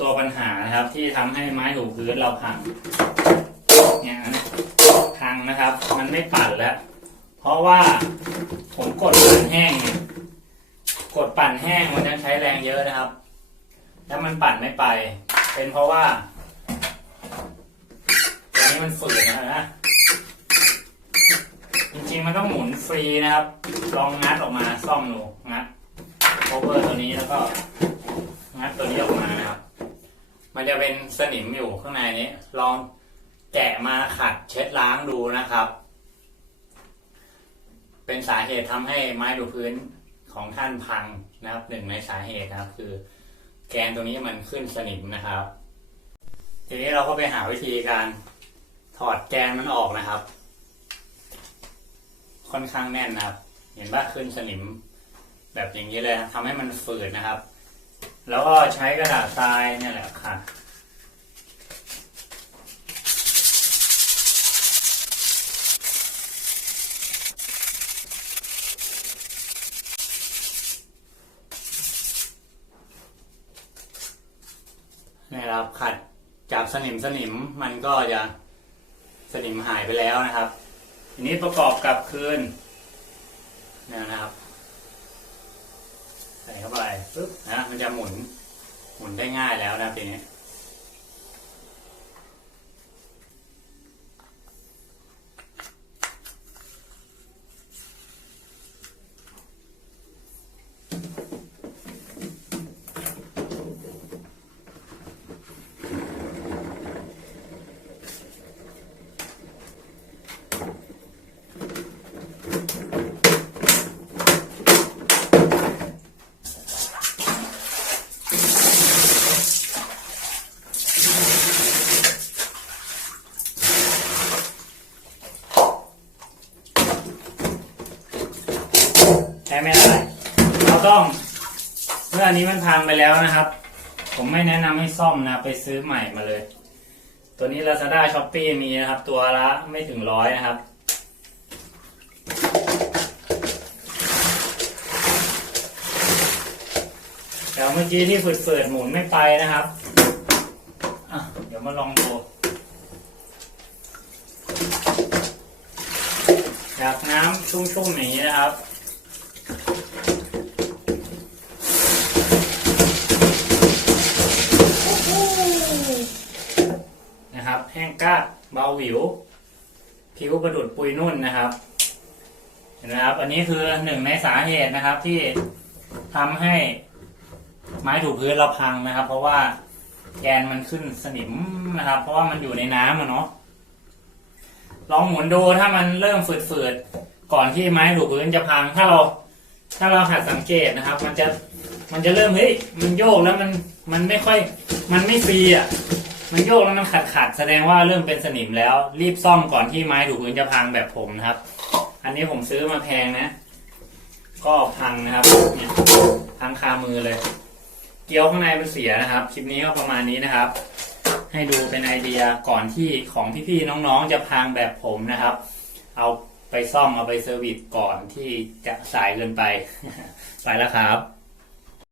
ตัวปัญหานะครับ ที่ทำให้ไม้ถูพื้นเราพังเนี่ยนะพังนะครับ มันไม่ปั่นแล้ว เพราะว่าผมกดปั่นแห้งเนี่ยกดปั่นแห้งมันจะใช้แรงเยอะนะครับ แล้วมันปั่นไม่ไป เป็นเพราะว่าตัวนี้มันฝืดนะนะจริงๆมันต้องหมุนฟรีนะครับ ลองงัดออกมาซ่อมดูงัดโคเวอร์ตัวนี้แล้วก็งัดตัวนี้ออกมา มันจะเป็นสนิมอยู่ข้างในนี้ ลองแกะมาขัดเช็ดล้างดูนะครับ เป็นสาเหตุทำให้ไม้ดูพื้นของท่านพังนะครับหนึ่งในสาเหตุนะครับ คือแกนตรงนี้มันขึ้นสนิมนะครับ ทีนี้เราก็ไปหาวิธีการถอดแกนมันออกนะครับ ค่อนข้างแน่นนะครับ เห็นว่าขึ้นสนิมแบบอย่างนี้เลยทำให้มันฝืดนะครับ แล้วก็ใช้กระดาษทรายเนี่ยแหละค่ะนี่ครับขัดจับสนิมสนิมมันก็จะสนิมหายไปแล้วนะครับ ทีนี้ประกอบกับคืนเนี่ยนะครับ ปึ๊บนะมันจะหมุน หมุนได้ง่ายแล้วนะครับทีนี้ ใช้ไม่ได้เราต้องเมื่ออันนี้มันพังไปแล้วนะครับ ผมไม่แนะนำให้ซ่อมนะไปซื้อใหม่มาเลย ตัวนี้ Lazada s h o p e e มีนะครับ ตัวละไม่ถึงร้อยนะครับ แต่เมื่อกี้ที่ฝืดๆหมุนไม่ไปนะครับอะเดี๋ยวมาลองดูจากน้ำชุ่มๆอย่างนี้นะครับ นะครับ แห้งกล้าเบาหวิว ผิวประดุดปุยนุ่นนะครับเห็นไหมครับ อันนี้คือหนึ่งในสาเหตุนะครับ ที่ทำให้ไม้ถูพื้นเราพังนะครับ เพราะว่าแกนมันขึ้นสนิมนะครับ เพราะว่ามันอยู่ในน้ำอะเนาะลองหมุนดูถ้ามันเริ่มฝืดๆก่อนที่ไม้ถูพื้นจะพัง ถ้าเราถ้าเราหัดสังเกตนะครับ มันจะมันจะเริ่มเฮ้ยมันโยกแล้วมันมันไม่ค่อย มันไม่ฟรีอะ มันโยกแล้วมันขัดขัดแสดงว่าเริ่มเป็นสนิมแล้ว รีบซ่อมก่อนที่ไม้ถูพื้นจะพังแบบผมนะครับ อันนี้ผมซื้อมาแพงนะ ก็พังนะครับเนี่ยพังคามือเลย เกลียวข้างในมันเสียนะครับ คลิปนี้ก็ประมาณนี้นะครับ ให้ดูเป็นไอเดียก่อนที่ของพี่ๆน้องๆจะพังแบบผมนะครับ เอาไปซ่อมเอาไปเซอร์วิสก่อนที่จะสายเกินไป ไปแล้วครับ